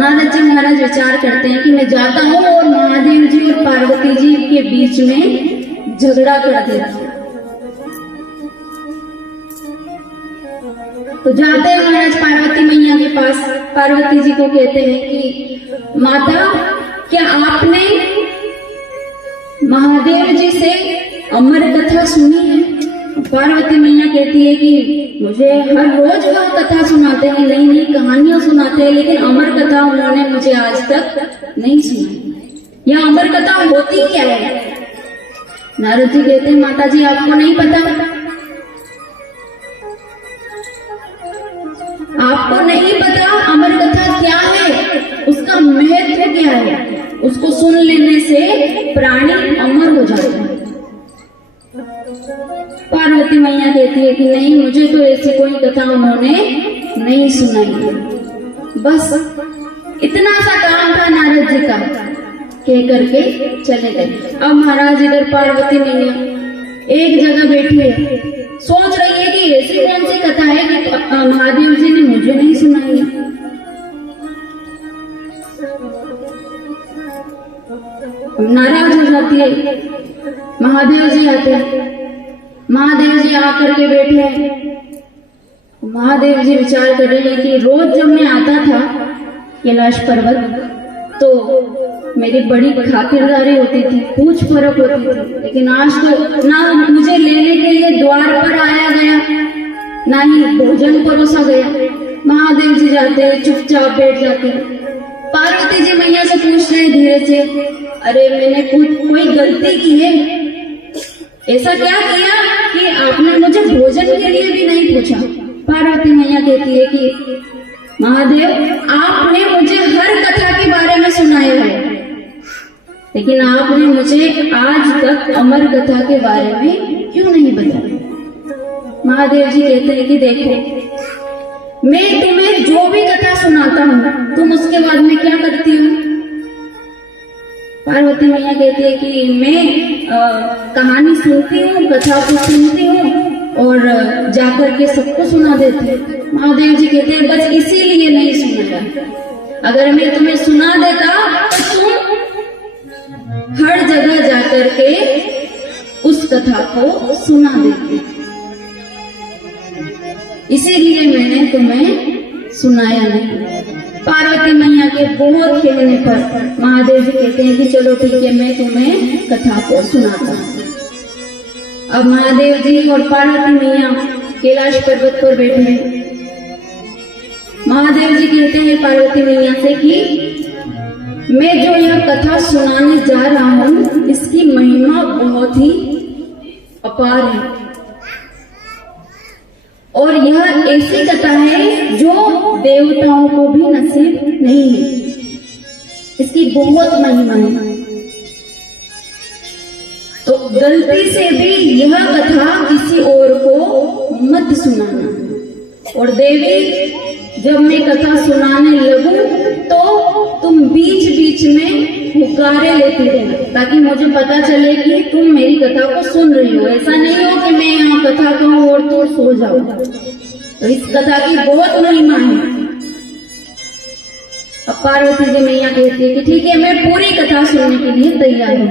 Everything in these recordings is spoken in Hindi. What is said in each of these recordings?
नारद जी महाराज विचार करते हैं कि मैं जाता हूँ और महादेव जी और पार्वती जी के बीच में झगड़ा कर देता हूँ। तो जाते हैं महाराज पार्वती मैया के पास। पार्वती जी को कहते हैं कि माता, क्या आपने महादेव जी से अमर कथा सुनी है? पार्वती मैया कहती है कि मुझे हर रोज वह कथा सुनाते हैं, नई नई कहानियां सुनाते हैं, लेकिन अमर कथा उन्होंने मुझे आज तक नहीं सुनाई। यह अमर कथा होती क्या है? नारद जी कहते हैं, माता जी आपको नहीं पता? आपको नहीं पता अमर कथा क्या है, उसका महत्व क्या है? उसको सुन लेने से प्राणी अमर हो जाता है। पार्वती मैया कहती है कि नहीं, मुझे तो ऐसी कोई कथा उन्होंने नहीं सुनाई। बस इतना सा काम था नारद जी का, कह करके चले गए। अब महाराज इधर पार्वती मैया एक जगह बैठी है, सोच रही है कि ऐसी कौन सी कथा है कि महादेव जी ने मुझे नहीं सुनाई है। नाराज हो जाती है। महादेव जी आते हैं। महादेव जी आकर के बैठे हैं। महादेव जी विचार कर रहे हैं कि रोज जब मैं आता था कैलाश पर्वत तो मेरी बड़ी खातिरदारी होती थी, पूछ परख होती थी, लेकिन आज तो ना मुझे लेने के लिए द्वार पर आया गया, ना ही भोजन परोसा गया। महादेव जी जाते हैं, चुपचाप बैठ जाते हैं। पार्वती जी मैया से पूछ रहे धीरे से, अरे मैंने कोई गलती की है? ऐसा क्या किया कि आपने मुझे भोजन के लिए भी नहीं पूछा? पार्वती मैया कहती है कि महादेव, आपने मुझे हर कथा के बारे में सुनाया है, लेकिन आपने मुझे आज तक अमर कथा के बारे में क्यों नहीं बताया? महादेव जी कहते हैं कि देखो, मैं तुम्हें जो भी कथा सुनाता हूँ, तुम उसके बाद में क्या करती हो? पार्वती मैया कहती है कि मैं कहानी सुनती हूँ, कथा को सुनती हूँ और जाकर के सबको सुना देती हूँ। महादेव जी कहते हैं बस इसीलिए नहीं सुनाया। अगर मैं तुम्हें सुना देता तो तुम हर जगह जाकर के उस कथा को सुना देते, इसीलिए मैंने तुम्हें सुनाया नहीं। पार्वती मैया के बहुत कहने पर महादेव जी कहते हैं कि चलो ठीक है, मैं तुम्हें कथा को सुनाता हूँ। अब महादेव जी और पार्वती मैया कैलाश पर्वत पर बैठे हैं। महादेव जी कहते हैं पार्वती मैया से कि मैं जो यह कथा सुनाने जा रहा हूं, इसकी महिमा बहुत ही अपार है और यह ऐसी कथा है जो देवताओं को भी नसीब नहीं है। इसकी बहुत महिमा है, तो गलती से भी यह कथा किसी और को मत सुनाना। और देवी, जब मैं कथा सुनाने लगूं तो तुम बीच बीच में पुकारे लेती रहना, ताकि मुझे पता चले कि तुम मेरी कथा को सुन रही हो। ऐसा नहीं हो कि मैं यहाँ कथा कहूँ और तो सो जाओ। तो इस कथा की बहुत महिमा है। अब पार्वती जी मैया कहती है कि ठीक है, मैं पूरी कथा सुनने के लिए तैयार हूँ।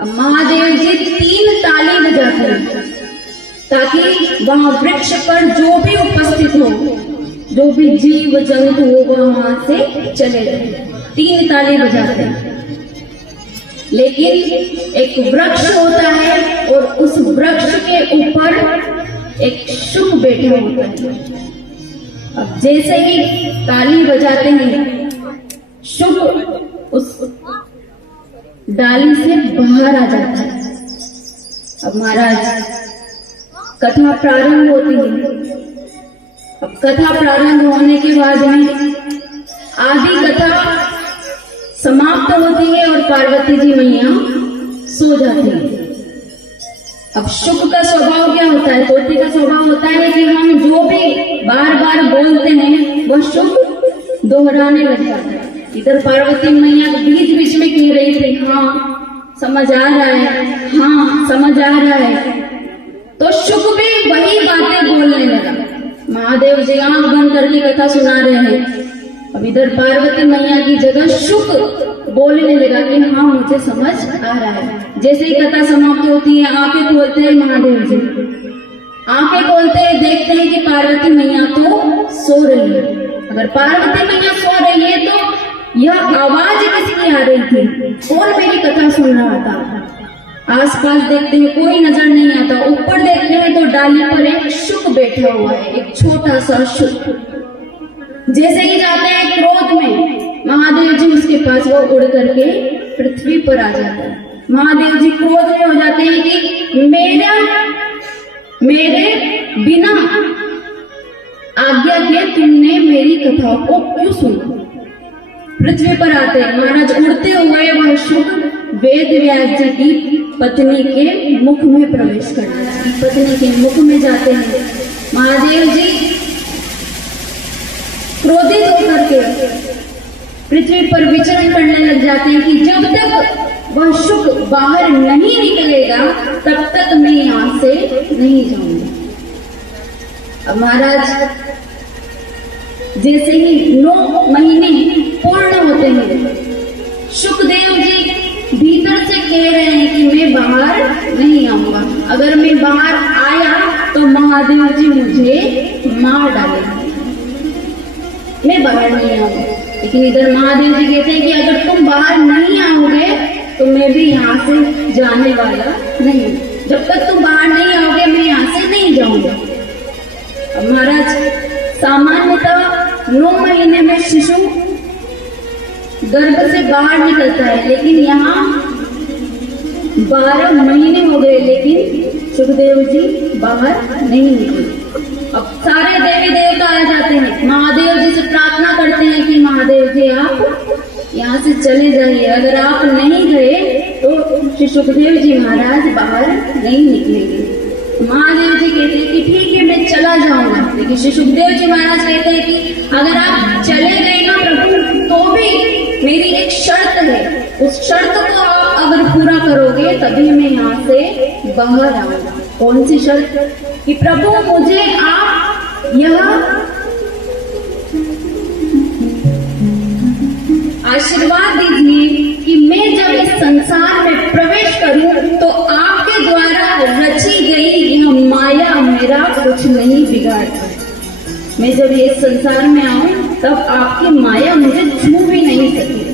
अब महादेव जी 3 ताली बजाते हैं ताकि वहां वृक्ष पर जो भी उपस्थित हो, जो भी जीव जंतु होगा वहां से चले जाए। 3 ताली बजाते हैं। लेकिन एक वृक्ष होता है और उस वृक्ष के ऊपर एक शुक बैठा होता है। अब जैसे ही ताली बजाते हैं, शुक उस डाली से बाहर आ जाता है। अब महाराज, कथा प्रारंभ होती है। अब कथा प्रारंभ होने के बाद में आधी कथा समाप्त होती है और पार्वती जी मैया सो जाती है। अब शुक का स्वभाव क्या होता है? तोते का स्वभाव होता है कि हम जो भी बार बार बोलते हैं वह शुक दोहराने लग जाता है। इधर पार्वती मैया बीच बीच में कह रही थी, हाँ समझ आ रहा है, हाँ समझ आ रहा है, तो शुक भी वही बातें बोलने लगा। महादेव जी आंख बंद करके कथा सुना रहे हैं। अब इधर पार्वती मैया की जगह शुक बोलने लगा कि हाँ मुझे समझ आ रहा है। जैसे ही कथा समाप्त होती है, आंखें खोलते हैं महादेव जी, आंखें खोलते हैं, देखते हैं कि पार्वती मैया तो सो रही है। अगर पार्वती मैया सो रही है तो यह आवाज किसकी आ रही थी? कौन मेरी कथा सुन रहा था? आसपास देखते हैं कोई नजर नहीं आता। ऊपर देखते हैं तो डाली पर एक शुक बैठा हुआ है, एक छोटा सा शुक। जैसे ही जाते हैं क्रोध में महादेव जी उसके पास, वो उड़ करके पृथ्वी पर आ जाता है। महादेव जी क्रोध में हो जाते हैं कि मेरे बिना आज्ञा के तुमने मेरी कथा को क्यों सुना? पृथ्वी पर आते हैं महाराज, उड़ते हुए वह शुक वेद व्यास जी की पत्नी के मुख में प्रवेश करते हैं। पत्नी के मुख में जाते हैं। महादेव जी क्रोधित होकर के पृथ्वी पर विचरण करने लग जाते हैं कि जब तक वह शुक बाहर नहीं निकलेगा तब तक मैं यहां से नहीं जाऊंगा। अब महाराज, जैसे ही 9 महीने पूर्ण होते हैं, शुकदेव जी भीतर से कह रहे हैं कि मैं बाहर नहीं आऊंगा। अगर मैं बाहर आया तो महादेव जी मुझे मार डालेंगे, मैं बाहर नहीं आऊंगा। लेकिन इधर महादेव जी कहते हैं कि अगर तुम बाहर नहीं आओगे तो मैं भी यहाँ से जाने वाला नहीं। जब तक तुम बाहर नहीं आओगे मैं यहाँ से नहीं जाऊंगा। अब महाराज, सामान्यतः 9 महीने में शिशु गर्भ से बाहर निकलता है, लेकिन यहाँ 12 महीने हो गए लेकिन सुखदेव जी बाहर नहीं निकले। अब सारे देवी देवता आ जाते हैं, महादेव जी से प्रार्थना करते हैं कि महादेव जी आप यहाँ से चले जाइए। अगर आप नहीं गए तो श्री सुखदेव जी महाराज बाहर नहीं निकलेंगे। महादेव जी कहते हैं कि ठीक है मैं चला जाऊंगा। लेकिन श्री सुखदेव जी महाराज कहते हैं कि अगर आप चले गए ना प्रभु तो भी मेरी एक शर्त है, उस शर्त को आप अगर पूरा करोगे तभी मैं यहाँ से बाहर आऊंगा। कौन सी शर्त? कि प्रभु मुझे आप यह आशीर्वाद दीजिए कि मैं जब इस संसार में प्रवेश करूं तो आपके द्वारा रची गई यह माया मेरा कुछ नहीं बिगाड़ पाए। मैं जब इस संसार में आऊं तब आपकी माया मुझे छू भी नहीं सकी।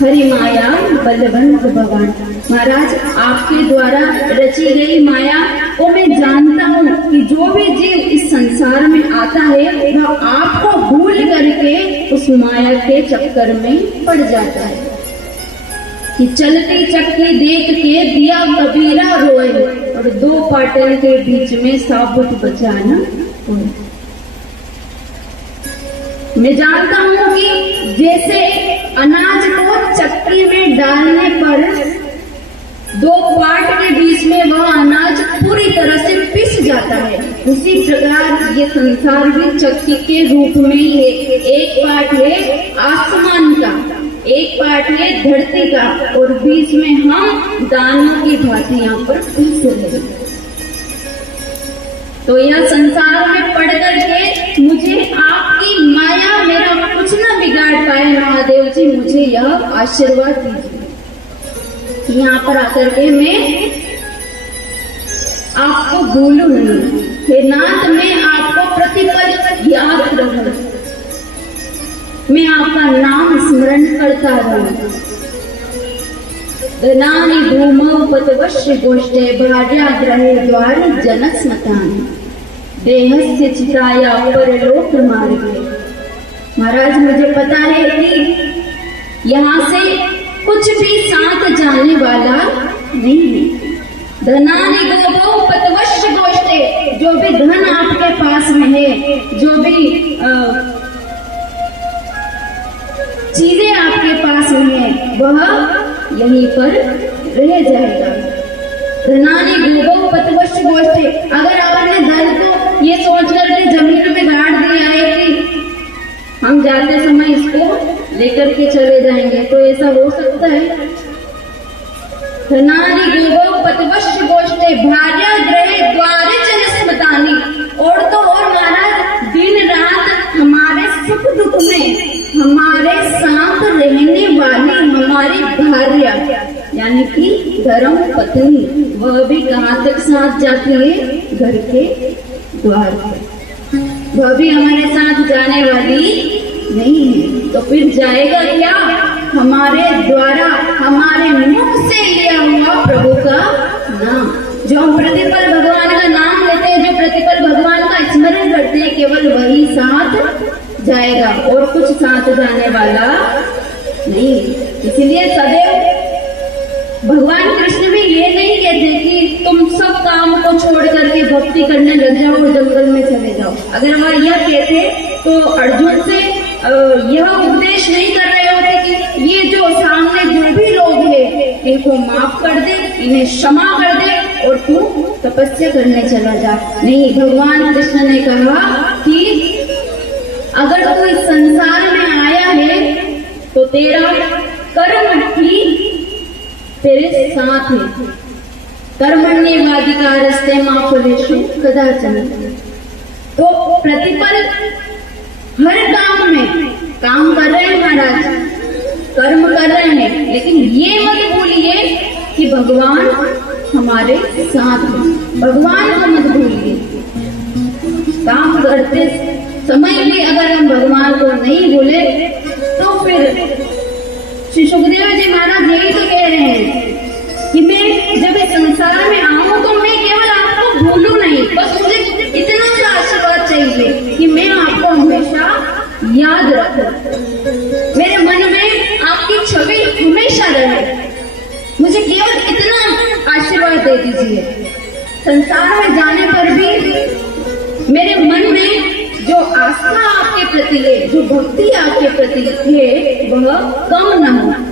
हरि माया बलवंत भगवान। महाराज, आपके द्वारा रची गई माया को मैं जानता हूँ कि जो भी जीव इस संसार में आता है वह आपको भूल करके उस माया के चक्कर में पड़ जाता है कि चलती चक्की देख के दिया कबीरा रोए और दो पाटल के बीच में साबुत बचाना। मैं जानता हूँ कि जैसे अनाज को चक्की में डालने पर दो पाट के बीच में वह अनाज पूरी तरह से पिस जाता है, उसी प्रकार ये संसार भी चक्की के रूप में ही है। एक पार्ट है आसमान का, एक पार्ट है धरती का और बीच में हम दानों की भांति यहाँ पर पिस रहे हैं। तो यह संसार में पढ़ करके मुझे आपकी माया मेरा कुछ न बिगाड़ पाए। महादेव जी, मुझे यह आशीर्वाद दीजिए। यहाँ पर आकर के मैं आपको भूलूं नहीं। हे नाथ, मैं आपको प्रतिपल याद रहूं, मैं आपका नाम स्मरण करता रहूं। धनानि भूमौ पतवश्य गोष्ठे भार्याग्रहे द्वारि जनस्मतानि देहस्य चिताया परलोक मार्गे। महाराज, मुझे पता है कि यहाँ से कुछ भी साथ जाने वाला नहीं है। धनानि गोभौ पतवश्य गोष्ठे, जो भी धन आपके पास में है, जो भी चीजें आपके पास में है, वह यहीं पर रह जाएगा। धनानि गोभौ पतवश्य गोष्ठे, अगर आपने धन को ये सोच करके जमीन में गाड़ दिया है कि हम जाते समय इसको लेकर के चले जाएंगे, तो ऐसा हो सकता है? धनानि गोभौ पतवश्य गोष्ठे भार्याग्रहे द्वारि जनस्मतानि। और तो और महाराज, दिन रात हमारे सुख दुख में हमारे साथ रहने वाली हमारी भार्या यानी कि धर्म पत्नी, वह भी कहाँ तक साथ जाती है? घर के द्वार पर। वह भी हमारे साथ जाने वाली नहीं है। तो फिर जाएगा क्या? हमारे द्वारा, हमारे मुख से लिया हुआ प्रभु का नाम। जो हम प्रतिपल भगवान का नाम लेते हैं, जो प्रतिपल भगवान का स्मरण करते हैं, केवल वही साथ जाएगा और कुछ साथ जाने वाला नहीं। इसलिए सदैव भगवान कृष्ण भी ये नहीं कहते कि तुम सब काम को छोड़ करके भक्ति करने लग जाओ और जंगल में चले जाओ। अगर वह यह कहते तो अर्जुन से यह उपदेश नहीं कर रहे होते कि ये जो सामने जो भी लोग हैं इनको माफ कर दे, इन्हें क्षमा कर दे और तू तपस्या करने चला जा। नहीं, भगवान कृष्ण ने कहा कि अगर तू इस संसार में आया है तो तेरा कर्म ही तेरे साथ है। कर्मण्येवाधिकारस्ते मा फलेषु कदाचन। तो प्रतिपल हर काम में काम कर रहे हैं महाराज, कर्म कर रहे हैं, लेकिन ये मत भूलिए कि भगवान हमारे साथ हैं। भगवान को मत भूलिए। काम करते समय भी अगर हम भगवान को नहीं भूले तो फिर श्री सुखदेव जी महाराज यही तो कह रहे हैं कि मैं जब इस संसार में आऊं तो मैं केवल आपको भूलूं नहीं, बस मुझे इतना सा आशीर्वाद चाहिए कि मैं आपको हमेशा याद रखूं, मेरे मन में आपकी छवि हमेशा रहे। मुझे केवल इतना आशीर्वाद दे दीजिए। संसार में जाने पर भी मेरे मन में जो आस्था आपके प्रति है, जो भक्ति आपके प्रति है, वह कम न हो।